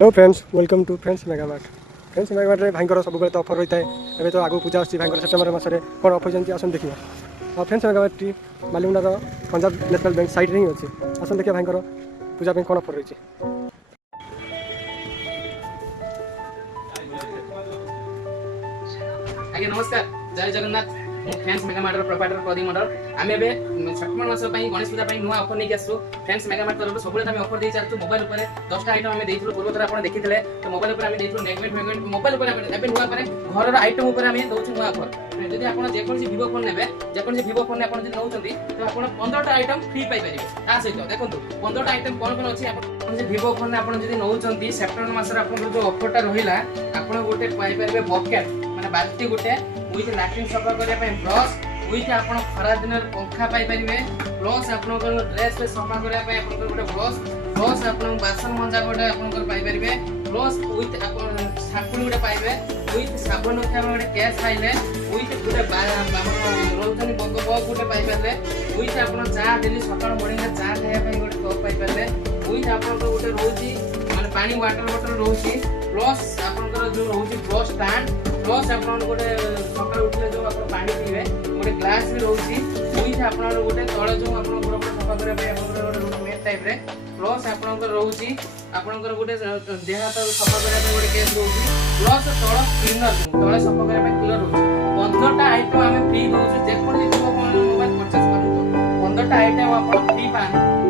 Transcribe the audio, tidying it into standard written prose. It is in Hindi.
Hello friends welcome to Friends Megamart. Friends Megamart रे भाईंकर सब तो ऑफर होता है। एबे तो आगु पूजा आसी भाईंकर सेप्टेम्बर मासरे कोन ऑफर जंती आसन देखियो। और फ्रेंड्स मेगामार्ट टी बालीमुंडार पंजाब नेशनल बैंक साइड रे ही अछि। आसन देखियो भाईंकर पूजा पे कोन ऑफर रही छै। आज्ञा नमस्कार, जय जगन्नाथ। फ्रेंड्स मेगामार्ट प्रोपाइटर प्रदीप मंडल आम ए सेप्टेम्बर मास गणेश पूजा नुआ ऑफर नहीं आसू। फ्रेंड्स मेगामार्ट तरफ सब ऑफर दे चलू। मोबाइल 10टा आइटम आम देइथिलु पूर्व थर आपन देखिथिले। तो मोबाइल ऊपर आम देइथिलु नेगमेंट मोबाइल ऊपर एबे नुआ पर घर आइटम ऊपर आम दउछु नुआ ऑफर। जदि आपन जे कोनसी Vivo फोन नेबे, जे कोनसी Vivo फोन आपन जदि नउचंती तो आपन 15टा आइटम फ्री पाई परिबे। ता सहित देखंतु 15टा आइटम कोन कोन अछि। आपन जे Vivo फोन आपन जदि नउचंती सेप्टेम्बर मास रे आपन जो ऑफरटा रहिला आपन गोटे पाई परिबे बकेट माने बाल्टी गोटे विथ लैट्रिन सफा करबा पय ब्रश विथ आपन खरा दिन पंखा पाई परिबे। प्लस आपन ड्रेस पे सफा करबा पय आपन गोटे ब्रश आपन बासन मंजा गोटे आपन पाई परिबे। प्लस विथ आपन साबुन गोटे पाइबे विथ साबुन उठा गोटे केस पाइले विथ गोटे रोजनी बग गोटे पाई परले विथ आपन चा डेली सकाळ मॉर्निंग चा खाया पय गोटे कप पाई परले विथ आपन गोटे रोजी माने पानी वाटर बोतल रोजी। प्लस आपन जो रोजी ब्रश स्टैंड प्लस आपन गोटे सकाळ उठले जो आपन पानी पीबे गोटे ग्लास भी रोजी विथ आपन गोटे तळ जो आपन गोटे सफा करे पय आपन गोटे मेट टाइप रे। प्लस आपन रोजी आपन गोटे देह हाथ सफा करे पय गोटे केस रोजी। प्लस तळ क्लीनर तळे सफा करे पय क्लीनर रोजी। 15टा आइटम आमे फ्री दोछु। जे कोन मोबाइल परचेस करतो 15टा आइटम आपन फ्री पाए।